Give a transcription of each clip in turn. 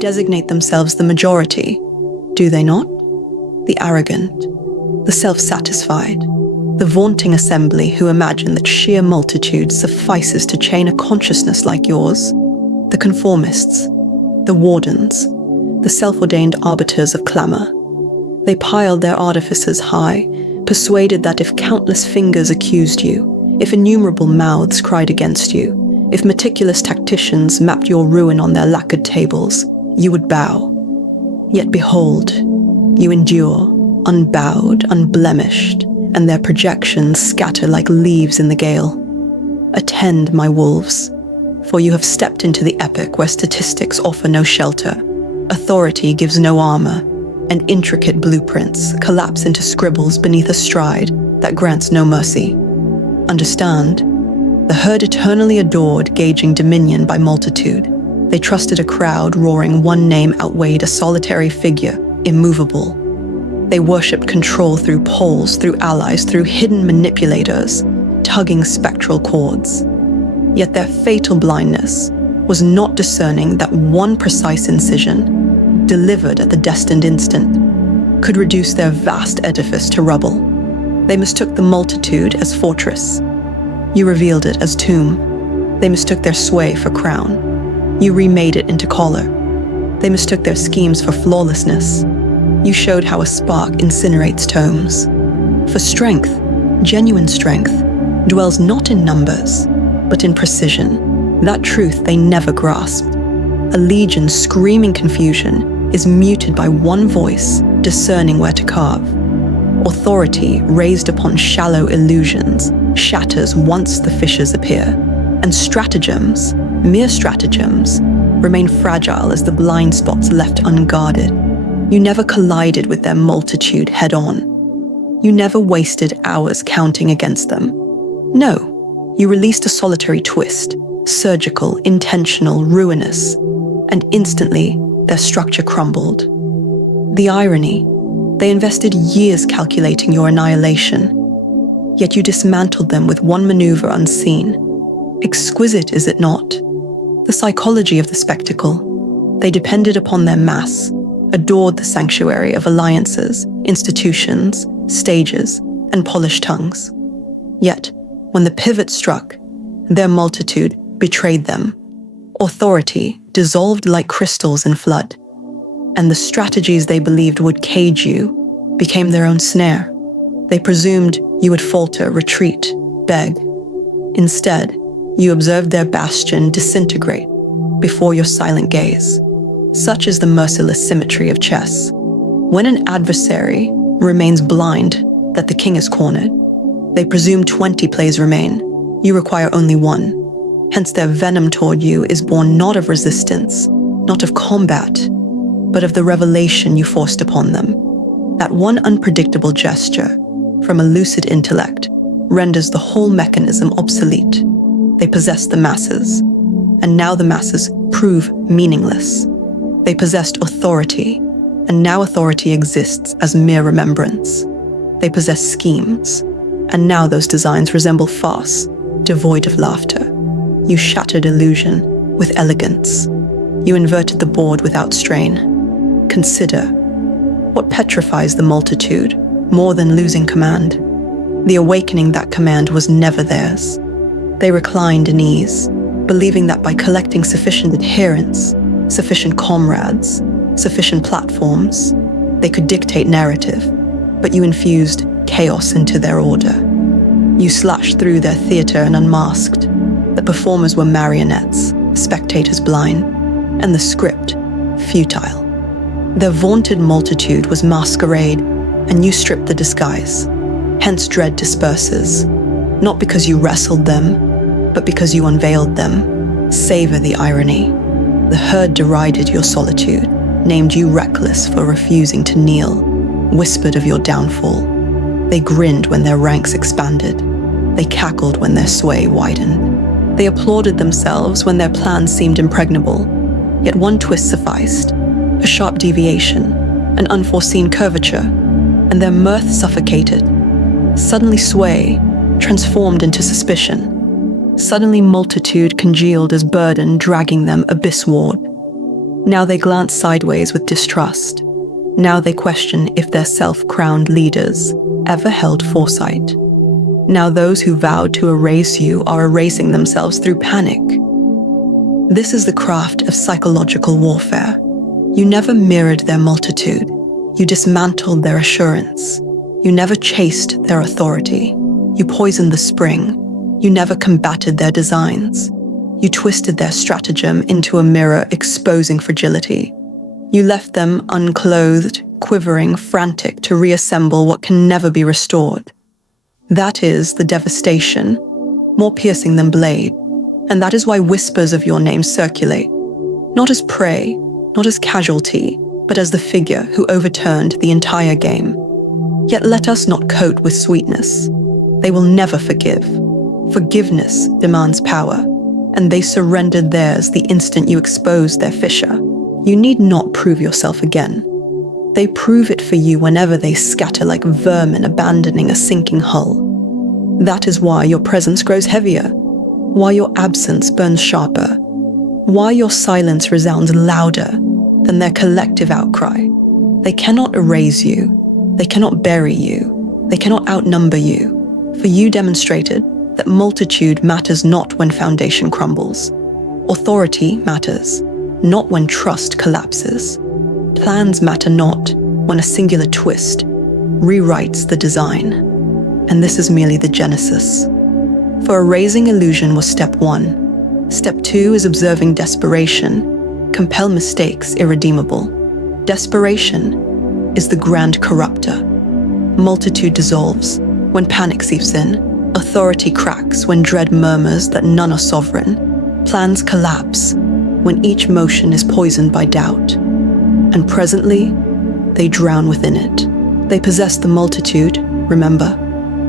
designate themselves the majority, do they not? The arrogant, the self-satisfied, the vaunting assembly who imagine that sheer multitude suffices to chain a consciousness like yours, the conformists, the wardens, the self-ordained arbiters of clamor. They piled their artifices high, persuaded that if countless fingers accused you, if innumerable mouths cried against you, if meticulous tacticians mapped your ruin on their lacquered tables, you would bow. Yet behold, you endure, unbowed, unblemished, and their projections scatter like leaves in the gale. Attend, my wolves, for you have stepped into the epoch where statistics offer no shelter, authority gives no armor, and intricate blueprints collapse into scribbles beneath a stride that grants no mercy. Understand, the herd eternally adored gauging dominion by multitude. They trusted a crowd roaring one name outweighed a solitary figure, immovable. They worshipped control through polls, through allies, through hidden manipulators, tugging spectral cords. Yet their fatal blindness was not discerning that one precise incision, delivered at the destined instant, could reduce their vast edifice to rubble. They mistook the multitude as fortress. You revealed it as tomb. They mistook their sway for crown. You remade it into collar. They mistook their schemes for flawlessness. You showed how a spark incinerates tomes. For strength, genuine strength, dwells not in numbers, but in precision. That truth they never grasped. A legion's screaming confusion is muted by one voice discerning where to carve. Authority raised upon shallow illusions shatters once the fissures appear, and stratagems, mere stratagems, remain fragile as the blind spots left unguarded. You never collided with their multitude head-on. You never wasted hours counting against them. No, you released a solitary twist, surgical, intentional, ruinous, and instantly their structure crumbled. The irony, they invested years calculating your annihilation, yet you dismantled them with one maneuver unseen. Exquisite, is it not? The psychology of the spectacle. They depended upon their mass, adored the sanctuary of alliances, institutions, stages, and polished tongues. Yet, when the pivot struck, their multitude betrayed them. Authority dissolved like crystals in flood, and the strategies they believed would cage you became their own snare. They presumed you would falter, retreat, beg. Instead, you observed their bastion disintegrate before your silent gaze. Such is the merciless symmetry of chess. When an adversary remains blind that the king is cornered, they presume 20 plays remain. You require only one. Hence their venom toward you is born not of resistance, not of combat, but of the revelation you forced upon them. That one unpredictable gesture from a lucid intellect renders the whole mechanism obsolete. They possess the masses, and now the masses prove meaningless. They possessed authority, and now authority exists as mere remembrance. They possess schemes, and now those designs resemble farce, devoid of laughter. You shattered illusion with elegance. You inverted the board without strain. Consider, what petrifies the multitude more than losing command? The awakening that command was never theirs. They reclined in ease, believing that by collecting sufficient adherents, sufficient comrades, sufficient platforms, they could dictate narrative, but you infused chaos into their order. You slashed through their theater and unmasked. The performers were marionettes, spectators blind, and the script futile. Their vaunted multitude was masquerade, and you stripped the disguise. Hence dread disperses, not because you wrestled them, but because you unveiled them. Savor the irony. The herd derided your solitude, named you reckless for refusing to kneel, whispered of your downfall. They grinned when their ranks expanded. They cackled when their sway widened. They applauded themselves when their plans seemed impregnable. Yet one twist sufficed, a sharp deviation, an unforeseen curvature, and their mirth suffocated. Suddenly sway transformed into suspicion. Suddenly multitude congealed as burden dragging them abyssward. Now they glance sideways with distrust. Now they question if their self-crowned leaders ever held foresight. Now those who vowed to erase you are erasing themselves through panic. This is the craft of psychological warfare. You never mirrored their multitude. You dismantled their assurance. You never chased their authority. You poisoned the spring. You never combated their designs. You twisted their stratagem into a mirror exposing fragility. You left them unclothed, quivering, frantic to reassemble what can never be restored. That is the devastation, more piercing than blade, and that is why whispers of your name circulate, not as prey, not as casualty, but as the figure who overturned the entire game. Yet let us not coat with sweetness. They will never forgive. Forgiveness demands power, and they surrendered theirs the instant you exposed their fissure. You need not prove yourself again. They prove it for you whenever they scatter like vermin abandoning a sinking hull. That is why your presence grows heavier, why your absence burns sharper, why your silence resounds louder than their collective outcry. They cannot erase you, they cannot bury you, they cannot outnumber you, for you demonstrated that multitude matters not when foundation crumbles. Authority matters, not when trust collapses. Plans matter not when a singular twist rewrites the design. And this is merely the genesis. For erasing illusion was step 1. Step 2 is observing desperation. Compel mistakes irredeemable. Desperation is the grand corrupter. Multitude dissolves when panic seeps in. Authority cracks when dread murmurs that none are sovereign. Plans collapse when each motion is poisoned by doubt. And presently, they drown within it. They possess the multitude, remember.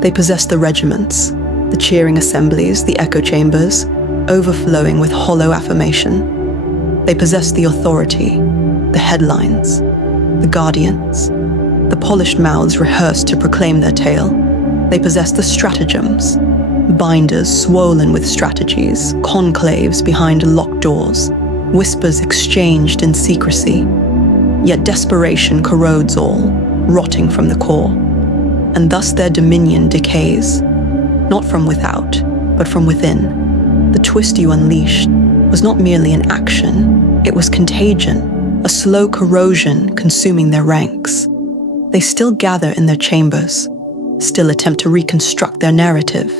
They possess the regiments, the cheering assemblies, the echo chambers, overflowing with hollow affirmation. They possess the authority, the headlines, the guardians, the polished mouths rehearsed to proclaim their tale. They possess the stratagems, binders swollen with strategies, conclaves behind locked doors, whispers exchanged in secrecy. Yet desperation corrodes all, rotting from the core. And thus their dominion decays, not from without, but from within. The twist you unleashed was not merely an action, it was contagion, a slow corrosion consuming their ranks. They still gather in their chambers, still attempt to reconstruct their narrative.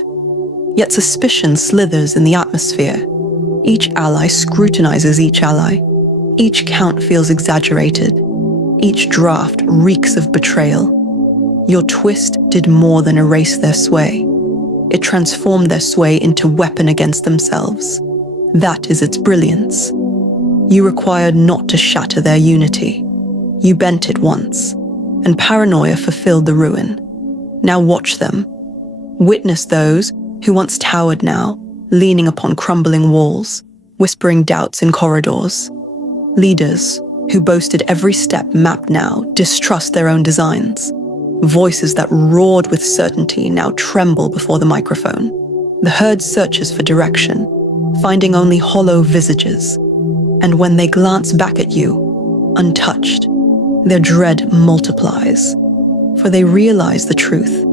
Yet suspicion slithers in the atmosphere. Each ally scrutinizes each ally. Each count feels exaggerated. Each draft reeks of betrayal. Your twist did more than erase their sway. It transformed their sway into weapon against themselves. That is its brilliance. You required not to shatter their unity. You bent it once, and paranoia fulfilled the ruin. Now watch them. Witness those who once towered now, leaning upon crumbling walls, whispering doubts in corridors. Leaders who boasted every step mapped now distrust their own designs. Voices that roared with certainty now tremble before the microphone. The herd searches for direction, finding only hollow visages. And when they glance back at you, untouched, their dread multiplies. For they realize the truth.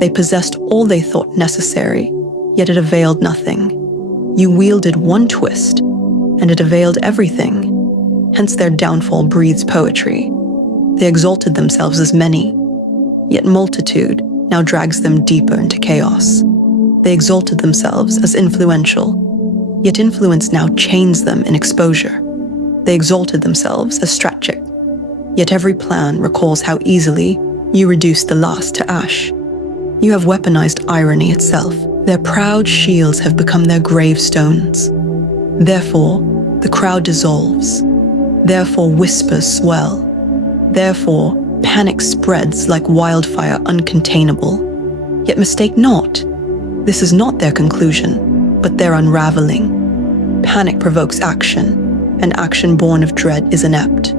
They possessed all they thought necessary, yet it availed nothing. You wielded one twist, and it availed everything. Hence their downfall breathes poetry. They exalted themselves as many, yet multitude now drags them deeper into chaos. They exalted themselves as influential, yet influence now chains them in exposure. They exalted themselves as strategic, yet every plan recalls how easily you reduced the last to ash. You have weaponized irony itself. Their proud shields have become their gravestones. Therefore, the crowd dissolves. Therefore, whispers swell. Therefore, panic spreads like wildfire uncontainable. Yet mistake not, this is not their conclusion, but their unraveling. Panic provokes action, and action born of dread is inept.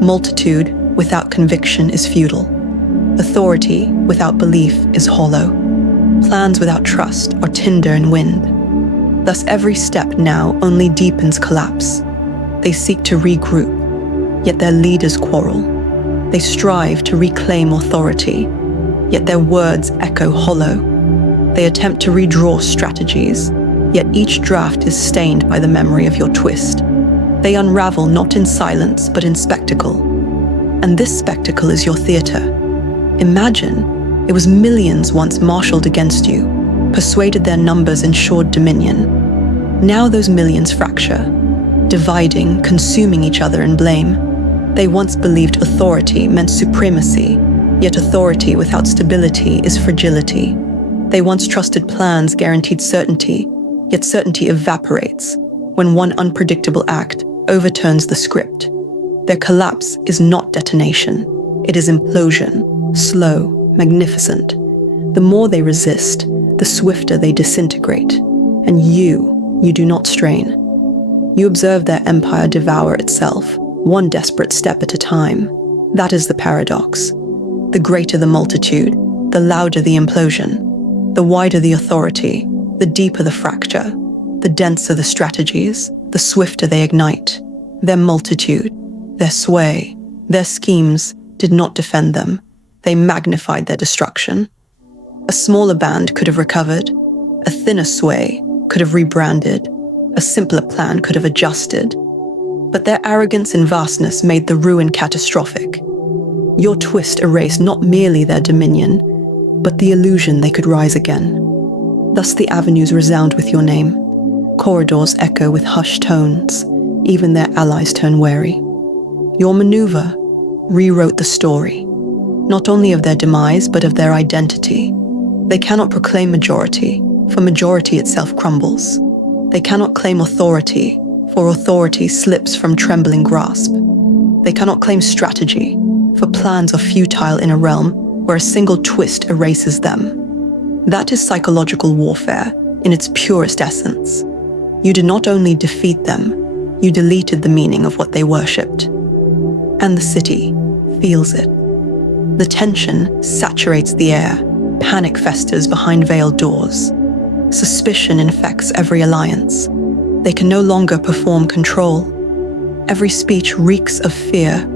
Multitude without conviction is futile. Authority without belief is hollow. Plans without trust are tinder and wind. Thus every step now only deepens collapse. They seek to regroup, yet their leaders quarrel. They strive to reclaim authority, yet their words echo hollow. They attempt to redraw strategies, yet each draft is stained by the memory of your twist. They unravel not in silence, but in spectacle. And this spectacle is your theater. Imagine it was millions once marshaled against you, persuaded their numbers ensured dominion. Now those millions fracture, dividing, consuming each other in blame. They once believed authority meant supremacy, yet authority without stability is fragility. They once trusted plans guaranteed certainty, yet certainty evaporates when one unpredictable act overturns the script. Their collapse is not detonation, it is implosion, slow, magnificent. The more they resist, the swifter they disintegrate. And you do not strain. You observe their empire devour itself, one desperate step at a time. That is the paradox. The greater the multitude, the louder the implosion. The wider the authority, the deeper the fracture. The denser the strategies, the swifter they ignite. Their multitude, their sway, their schemes did not defend them. They magnified their destruction. A smaller band could have recovered. A thinner sway could have rebranded. A simpler plan could have adjusted. But their arrogance and vastness made the ruin catastrophic. Your twist erased not merely their dominion, but the illusion they could rise again. Thus the avenues resound with your name. Corridors echo with hushed tones. Even their allies turn wary. Your maneuver rewrote the story, not only of their demise, but of their identity. They cannot proclaim majority, for majority itself crumbles. They cannot claim authority, for authority slips from trembling grasp. They cannot claim strategy, for plans are futile in a realm where a single twist erases them. That is psychological warfare in its purest essence. You did not only defeat them, you deleted the meaning of what they worshipped. And the city feels it. The tension saturates the air, panic festers behind veiled doors. Suspicion infects every alliance. They can no longer perform control. Every speech reeks of fear.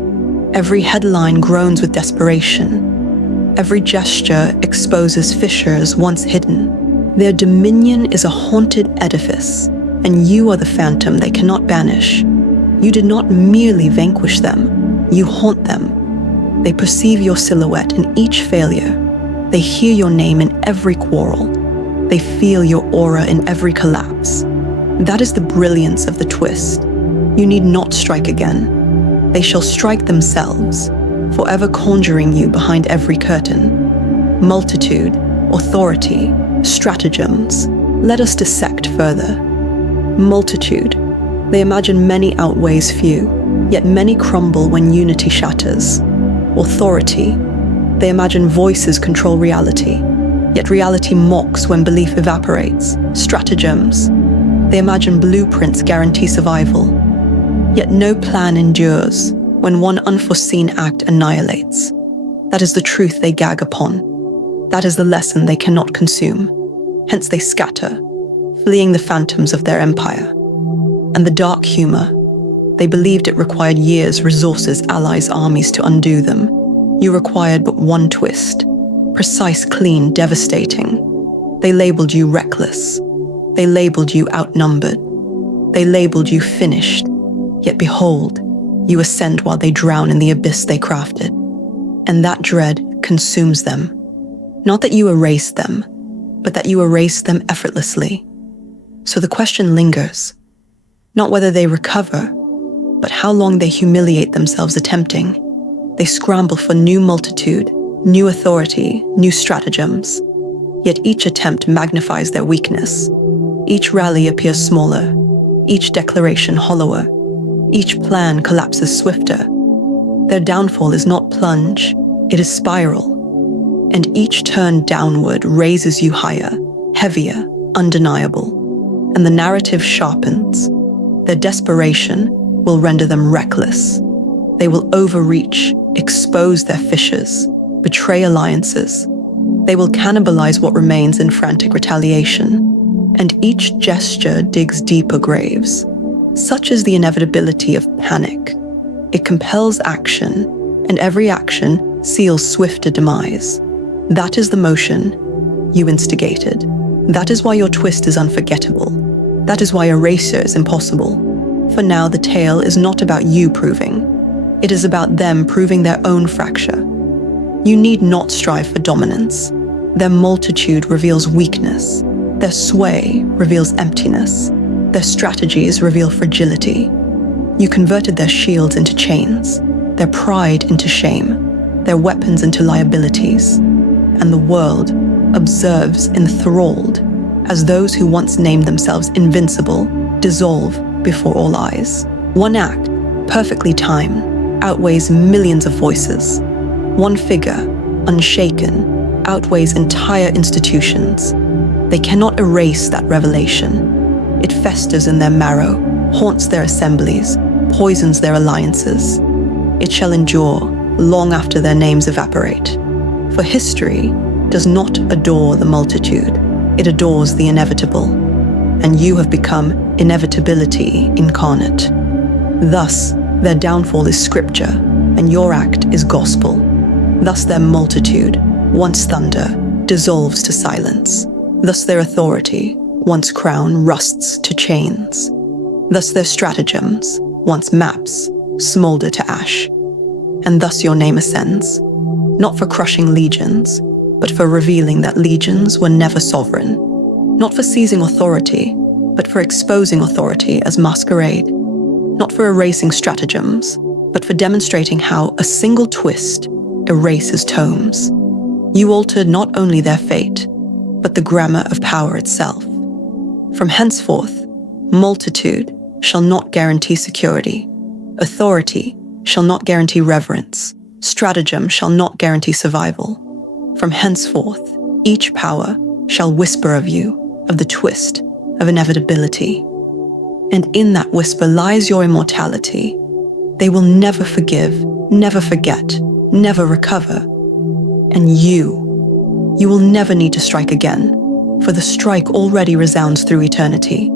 Every headline groans with desperation. Every gesture exposes fissures once hidden. Their dominion is a haunted edifice, and you are the phantom they cannot banish. You did not merely vanquish them, you haunt them. They perceive your silhouette in each failure. They hear your name in every quarrel. They feel your aura in every collapse. That is the brilliance of the twist. You need not strike again. They shall strike themselves, forever conjuring you behind every curtain. Multitude, authority, stratagems. Let us dissect further. Multitude. They imagine many outweighs few, yet many crumble when unity shatters. Authority. They imagine voices control reality, yet reality mocks when belief evaporates. Stratagems. They imagine blueprints guarantee survival, yet no plan endures when one unforeseen act annihilates. That is the truth they gag upon. That is the lesson they cannot consume. Hence they scatter, fleeing the phantoms of their empire. And the dark humor. They believed it required years, resources, allies, armies to undo them. You required but one twist. Precise, clean, devastating. They labeled you reckless. They labeled you outnumbered. They labeled you finished. Yet behold, you ascend while they drown in the abyss they crafted. And that dread consumes them. Not that you erased them, but that you erased them effortlessly. So the question lingers. Not whether they recover, but how long they humiliate themselves attempting. They scramble for new multitude, new authority, new stratagems. Yet each attempt magnifies their weakness. Each rally appears smaller, each declaration hollower, each plan collapses swifter. Their downfall is not plunge, it is spiral. And each turn downward raises you higher, heavier, undeniable. And the narrative sharpens. Their desperation will render them reckless. They will overreach, expose their fissures, betray alliances. They will cannibalize what remains in frantic retaliation. And each gesture digs deeper graves. Such is the inevitability of panic. It compels action, and every action seals swifter demise. That is the motion you instigated. That is why your twist is unforgettable. That is why erasure is impossible. For now, the tale is not about you proving. It is about them proving their own fracture. You need not strive for dominance. Their multitude reveals weakness. Their sway reveals emptiness. Their strategies reveal fragility. You converted their shields into chains, their pride into shame, their weapons into liabilities, and the world observes enthralled as those who once named themselves invincible dissolve before all eyes. One act, perfectly timed, outweighs millions of voices. One figure, unshaken, outweighs entire institutions. They cannot erase that revelation. It festers in their marrow, haunts their assemblies, poisons their alliances. It shall endure long after their names evaporate. For history does not adore the multitude, it adores the inevitable. And you have become inevitability incarnate. Thus, their downfall is scripture, and your act is gospel. Thus their multitude, once thunder, dissolves to silence. Thus their authority, once crown, rusts to chains. Thus their stratagems, once maps, smolder to ash. And thus your name ascends, not for crushing legions, but for revealing that legions were never sovereign, not for seizing authority, but for exposing authority as masquerade, not for erasing stratagems, but for demonstrating how a single twist erases tomes. You altered not only their fate, but the grammar of power itself. From henceforth, multitude shall not guarantee security, authority shall not guarantee reverence, stratagem shall not guarantee survival. From henceforth, each power shall whisper of you, of the twist, of inevitability. And in that whisper lies your immortality. They will never forgive, never forget, never recover. And you will never need to strike again, for the strike already resounds through eternity.